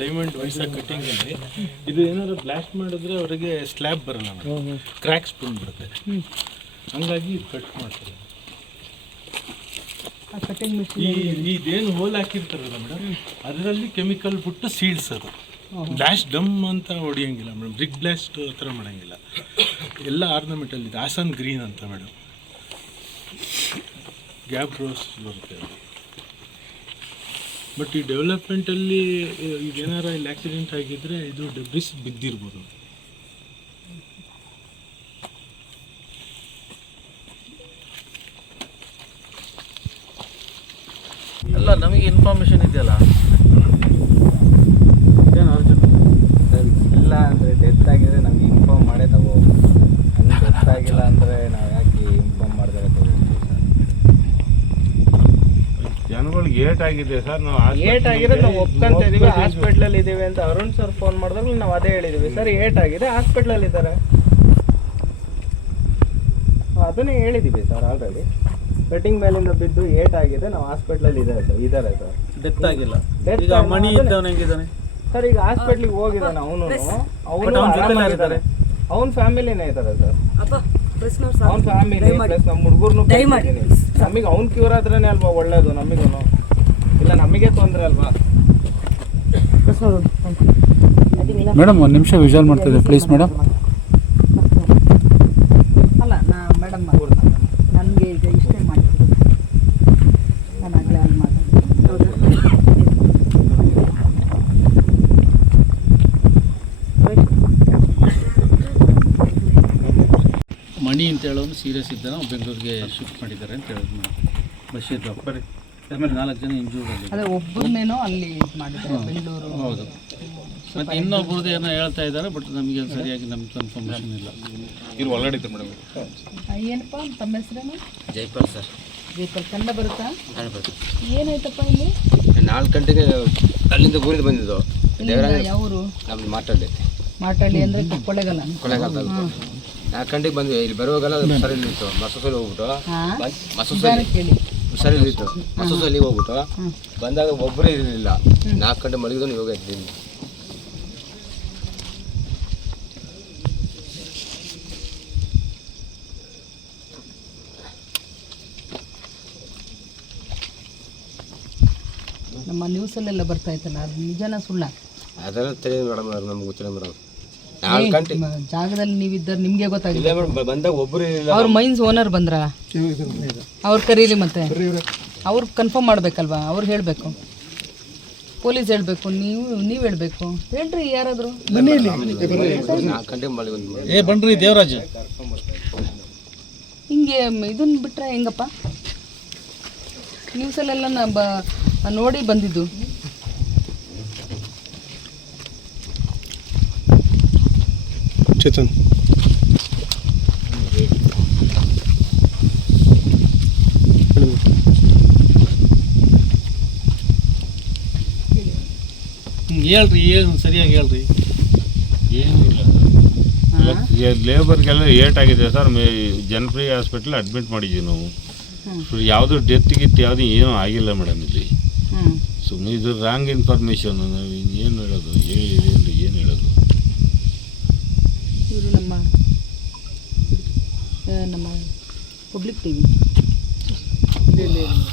Diamond Visa cutting ಅಲ್ಲಿ. ಇದು ಏನಾದ್ರು ಬ್ಲಾಸ್ಟ್ ಮಾಡಿದ್ರೆ ಅವರಿಗೆ ಸ್ಲ್ಯಾಬ್ ಬರಲ್ಲ ಕ್ರ್ಯಾಕ್ಸ್ ಬಂದ್ಬಿಡುತ್ತೆ ಹಂಗಾಗಿ ಕಟ್ ಮಾಡ್ತಾರೆ. ಕಟಿಂಗ್ ಈ ಇದೇನು ಹೋಲ್ ಹಾಕಿರ್ತಾರಲ್ಲ ಮೇಡಮ್ ಅದರಲ್ಲಿ ಕೆಮಿಕಲ್ ಬಿಟ್ಟು ಸೀಲ್ಸ್ ಅದು. ಬ್ಲಾಸ್ಟ್ ಡಮ್ ಅಂತ ಹೊಡಿಯಂಗಿಲ್ಲ ಮೇಡಮ್ ಬ್ರಿಕ್ ಬ್ಲಾಸ್ಟ್ ಆ ಥರ ಮಾಡಂಗಿಲ್ಲ. ಎಲ್ಲ ಆರ್ನಮೆಂಟಲ್ಲಿ ಇದೆ. ಆಸನ್ ಗ್ರೀನ್ ಅಂತ ಮೇಡಮ್. ಗ್ಯಾಬ್ ರೋಸ್ ಬರುತ್ತೆ ಬಟ್ ಈ ಡೆವಲಪ್ಮೆಂಟಲ್ಲಿ ಇದೇನಾರ ಇಲ್ಲಿ ಆಕ್ಸಿಡೆಂಟ್ ಆಗಿದ್ರೆ ಇದು ಡೆಬ್ರಿಸ್ ಬಿದ್ದಿರ್ಬೋದು. ಅಲ್ಲ ನಮಗೆ ಇನ್ಫಾರ್ಮೇಷನ್ ಇದೆಯಲ್ಲ? ಇಲ್ಲ ಅಂದರೆ ಡೆತ್ ಆಗಿದ್ರೆ ನಮ್ಗೆ ಇನ್ಫಾರ್ಮ್ ಮಾಡೇ ತಗೋ. ಡೆತ್ ಆಗಿಲ್ಲ ಅಂದರೆ ನಾವು ಯಾಕೆ ಇನ್ಫಾರ್ಮ್ ಮಾಡಿದ್ರೆ ಜನಗಳಿಗೆ ಏಟ್ ಆಗಿದೆ ಸರ್ ನಾವು ಏಟ್ ಆಗಿದೆ ನಾವು ಒಪ್ಕೊಂತ ಇದೀವಿ ಹಾಸ್ಪಿಟ್ಲಲ್ಲಿ ಇದೀವಿ ಅಂತ ಅರುಣ್ ಸರ್ ಫೋನ್ ಮಾಡಿದಾಗ ನಾವು ಅದೇ ಹೇಳಿದೀವಿ. ಸರ್ ಏಟ್ ಆಗಿದೆ ಹಾಸ್ಪಿಟ್ಲಲ್ಲಿ ಇದ್ದಾರೆ ಅದನ್ನೇ ಹೇಳಿದೀವಿ ಸರ್ ಆಲ್ರೆಡಿ ಕಟಿಂಗ್ ಮೇಲಿಂದ ಬಿದ್ದು ಏಟ್ ಆಗಿದೆ ನಾವು ಹಾಸ್ಪಿಟ್ಲಲ್ಲಿ ಇದ್ದಾರೆ ಸರ್ ಇದ್ದಾರೆ ಸರ್. ಡೆತ್ ಆಗಿಲ್ಲ. ಈಗ ಮಣಿ ಇದ್ದವನು ಹೆಂಗಿದ್ದಾನೆ? ಸರ್ ಈಗ ಹಾಸ್ಪಿಟ್ಲಿಗೆ ಹೋಗಿದ್ದಾನೆ ಅವನು. ಅವನು ಇದ್ದಾರೆ. ಅವನ ಫ್ಯಾಮಿಲಿನೇ ಇದ್ದಾರೆ ಸರ್. ಅವ್ನ ಫ್ಯಾಮಿಲಿ ಪ್ಲಸ್ ನಮ್ಮ ಹುಡುಗರ್ನು ನಮಗೆ ಅವ್ನ್ ಕ್ಯೂರ್ ಆದ್ರೇನೆ ಅಲ್ವಾ ಒಳ್ಳೇದು ನಮಗೂ ಇಲ್ಲ ನಮಗೆ ತೊಂದರೆ ಅಲ್ವಾ? ಮೇಡಮ್ ಒಂದು ನಿಮಿಷ ವಿಜುವಲ್ ಮಾಡ್ತಿದ್ದೆ. Please madam. ಅಲ್ಲ ನಾ ಮೇಡಮ್ ನನಗೆ ಈಗ ಇಷ್ಟೇ ಮಾಡ್ತೀನಿ ನಾನು ಆಗಲೇ ಅಲ್ಲಿ ಮಾತಾಡ್ತೀನಿ. ಮಣಿ ಅಂತ ಹೇಳೋನು ಸೀರಿಯಸ್ ಇದ್ದಾನೆ ಬೆಂಗಳೂರಿಗೆ ಶಿಫ್ಟ್ ಮಾಡಿದ್ದಾರೆ ಅಂತ ಹೇಳೋದು ಮೇಡಮ್. ಬಶೀರ್ ಡಾಕ್ಟರ್. ಆಮೇಲೆ ನಾಲ್ಕು ಜನ ಇಂಜೂರ್ ಆಗಿದೆ ಅದೇ ಒಬ್ಬರನ್ನೇನೋ ಅಲ್ಲಿ ಇದು ಮಾಡಿದ್ದಾರೆ ಬೆಂಗಳೂರು. ಹೌದು. ಮತ್ತೆ ಇನ್ನೊಬ್ರದ್ದು ಏನೋ ಹೇಳ್ತಾ ಇದ್ದಾರೆ ಬಟ್ ನಮಗೆ ಸರಿಯಾಗಿ ನಮ್ಗೆ ಕನ್ಫರ್ಮೇಷನ್ ಇಲ್ಲ. ಮೇಡಮ್. ಏನಪ್ಪ ತಮ್ಮ ಹೆಸರೇನು? ಜೈಪಾಲ್ ಸರ್. ಜೈಪಲ್. ಕನ್ನಡ ಬರುತ್ತಾ? ಏನಾಯ್ತಪ್ಪ ಇಲ್ಲಿ? ನಾಲ್ಕು ಗಂಟೆಗೆ ಅಲ್ಲಿಂದ ಊರಿಂದ ಬಂದಿದ್ದು. ಇಲ್ಲಿಂದ ಯಾವರು? ನಮ್ಮ ಮಾಟಲ್ಲಿ ಮಾತಾಡಿ ಅಂದ್ರೆ ಕೊಳ್ಳೆಗಾಲ. ಕೊಳ್ಳೆಗಾಲ ನಾಲ್ಕು ಗಂಟೆಗೆ ಬಂದ್ವಿ. ಇಲ್ಲಿ ಬರುವಾಗಲ್ಲ ಸರಿ ನಿಂತು. ಮಸೂಸಲ್ಲಿ ಹೋಗ್ಬಿಟ್ಟು. ಹಾಂ. ಮಸೂಸಲ್ಲಿ ಕೇಳಿ. ಸರಿ ಇತ್ತು ಮಸೂಸಲ್ಲಿ ಹೋಗ್ಬಿಟ್ಟು ಬಂದಾಗ ಒಬ್ಬರೇ ಇರಲಿಲ್ಲ. ನಾಲ್ಕು ಗಂಟೆ ಮಲಗಿದ್ರು ಇವಾಗ ಇದ್ದೀನಿ ನಮ್ಮ ನ್ಯೂಸಲ್ಲೆಲ್ಲ ಬರ್ತಾ ಇತ್ತಲ್ಲ? ಅದು ನಿಜನ ಸುಳ್ಳ? ಅದೆಲ್ಲ ತಿಳಿಯೋದು ಮೇಡಮ್ ನಮ್ಗೆ ಗೊತ್ತಿಲ್ಲ ಮೇಡಮ್. ನಾಲ್ಕು ಗಂಟೆ. ಜಾಗದಲ್ಲಿ ನೀವಿದ್ದಾರೆ ನಿಮಗೆ ಗೊತ್ತಾಗಿಲ್ಲ. ಇಲ್ಲ ಮೇಡಮ್ ಬಂದಾಗ ಒಬ್ಬರು ಅವ್ರ ಮೈನ್ಸ್ ಓನರ್ ಬಂದ್ರ? ಅವ್ರು ಕರೀಲಿ ಮತ್ತೆ. ಅವ್ರು ಕನ್ಫರ್ಮ್ ಮಾಡ್ಬೇಕಲ್ವಾ? ಅವ್ರು ಹೇಳಬೇಕು. ಪೊಲೀಸ್ ಹೇಳಬೇಕು ನೀವು ನೀವು ಹೇಳಬೇಕು. ಹೇಳ್ರಿ ಯಾರಾದರೂ. ನಾಲ್ಕು ಏ ಬನ್ರಿ ದೇವರಾಜ್. ಹಿಂಗೆ ಇದನ್ನ ಬಿಟ್ರೆ ಹೆಂಗಪ್ಪ? ನ್ಯೂಸಲ್ಲೆಲ್ಲ ನಾ ಬ ನೋಡಿ ಬಂದಿದ್ದು. ಚೇತನ್ ಹೇಳ್ರಿ ಏನು ಸರಿಯಾಗಿ ಹೇಳ್ರಿ? ಏನಿಲ್ಲ. ಲೇಬರ್ಗೆಲ್ಲ ಏಟ್ ಆಗಿದೆ ಸರ್. ಮೇ ಜನಪ್ರಿಯ ಹಾಸ್ಪಿಟ್ಲ್ ಅಡ್ಮಿಟ್ ಮಾಡಿದ್ದೀವಿ ನಾವು. ಯಾವುದು ಡೆತ್ ಗಿತ್ ಯಾವುದು ಏನೂ ಆಗಿಲ್ಲ ಮೇಡಮ್ ಇಲ್ಲಿ. ಸುಮ್ಮನೆ ಇದು ರಾಂಗ್ ಇನ್ಫಾರ್ಮೇಶನ್ ನಾವು ಏನು ಹೇಳೋದು ಹೇಳಿ ಹೇಳಿ ಏನು ಹೇಳೋದು ಇವರು ನಮ್ಮ ನಮ್ಮ ಪಬ್ಲಿಕ್ ಟಿ ವಿ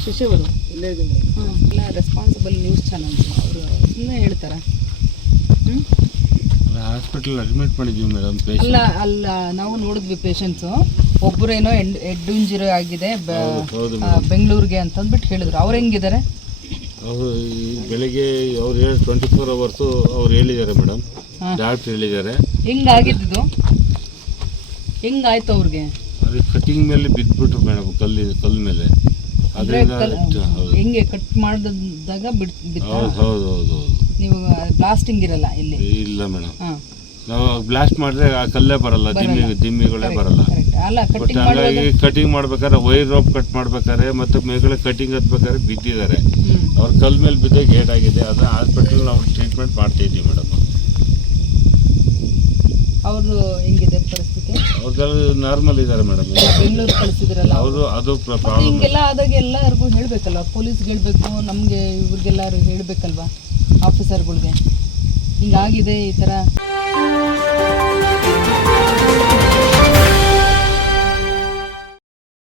ಶಶಿಯವರು ಹಾಂ ಎಲ್ಲ ರೆಸ್ಪಾನ್ಸಿಬಲ್ ನ್ಯೂಸ್ ಚಾನಲ್ಸ್ ಅವರು ಸುಮ್ಮನೆ ಹೇಳ್ತಾರೆ. ಹ್ಞೂ ಹಾಸ್ಪಿಟಲ್ ಅಡ್ಮಿಟ್ ಮಾಡಿದ್ವಿ ಮೇಡಮ್ ಅಲ್ಲ ಪೇಷಂಟ್ ಅಲ್ಲ ನಾವು ನೋಡಿದ್ವಿ ಪೇಷಂಟ್ಸು ಒಬ್ಬರೇನೋ ಎಂಡ್ ಹೆಡ್ ಇಂಜುರಿ ಆಗಿದೆ ಬೆಂಗಳೂರಿಗೆ ಅಂತಂದ್ಬಿಟ್ಟು ಹೇಳಿದ್ರು. ಅವ್ರು ಹೆಂಗಿದ್ದಾರೆ? ಅವರು ಬೆಳಿಗ್ಗೆ ಅವ್ರು ಹೇಳಿ ಟ್ವೆಂಟಿ ಫೋರ್ ಅವರ್ಸು ಅವ್ರು ಹೇಳಿದ್ದಾರೆ ಮೇಡಮ್. ಹಾ. ಡಾಕ್ಟ್ರ್ ಹೇಳಿದ್ದಾರೆ. ಹೆಂಗಾಗಿದ್ದು ಹೆಂಗಾಯ್ತು ಅವ್ರಿಗೆ? ಅವ್ರಿಗೆ ಕಟಿಂಗ್ ಮೇಲೆ ಬಿದ್ದುಬಿಟ್ರು ಮೇಡಮ್ ಕಲ್ಲಿ ಕಲ್ಲು ಮೇಲೆ. ಅಂದ್ರೆ ಅದರಿಂದ ಕಲ್- ಹೌದು. ಹೆಂಗೆ ಕಟ್ ಮಾಡಿದಾಗ ಬಿಡ್ ಬಿತ್ತ ಹೌದು ಹೌದು ಹೌದು ಹೌದು. ನೀವು ಬ್ಲಾಸ್ಟಿಂಗ್ ಇರಲ್ಲ ಇಲ್ಲಿ? ಇಲ್ಲ ಮೇಡಮ್. ಹಾಂ. ನಾವು ಬ್ಲಾಸ್ಟ್ ಮಾಡಿದ್ರೆ ಆ ಕಲ್ಲೇ ಬರಲ್ಲ ದಿಮ್ಮಿ ದಿಮ್ಮಿಗಳೇ ಬರಲ್ಲ. ಬಟ್ ಹಂಗಾಗಿ ಕಟಿಂಗ್ ಮಾಡ್ಬೇಕಾದ್ರೆ ವೈರ್ ರೋಪ್ ಕಟ್ ಮಾಡ್ಬೇಕಾದ್ರೆ ಮತ್ತೆ ಮೇಗಳ ಕಟಿಂಗ್ ಹತ್ಬೇಕಾದ್ರೆ ಬಿದ್ದಿದ್ದಾರೆ. ಅವ್ರ ಕಲ್ ಮೇಲೆ ಬಿದ್ದ ಗೇಟ್ ಆಗಿದೆ. ಅದು ಹಾಸ್ಪಿಟಲ್ ನಾವು ಟ್ರೀಟ್ಮೆಂಟ್ ಮಾಡ್ತಿದ್ದೀವಿ ಮೇಡಮ್ ಅವ್ರದ್ದು ಹೆಂಗಿದೆ ಪರಿಸ್ಥಿತಿ? ಅವ್ರಿಗೆಲ್ಲ ನಾರ್ಮಲ್ ಇದ್ದಾರೆ ಮೇಡಮ್ ಬೆಂಗಳೂರು ಕಳಿಸಿದ್ರಲ್ಲ ಅವರು? ಅದು ಪ್ರಾಬ್ಲಮ್ ಹಿಂಗೆಲ್ಲ ಆದಾಗ ಎಲ್ಲರಿಗೂ ಹೇಳ್ಬೇಕಲ್ಲ ಪೊಲೀಸ್ಗೆ ಹೇಳ್ಬೇಕು ನಮಗೆ ಇವ್ರಿಗೆಲ್ಲರೂ ಹೇಳ್ಬೇಕಲ್ವಾ? ಆಫೀಸರ್ಗಳಿಗೆ ಹಿಂಗಾಗಿದೆ ಈ ಥರ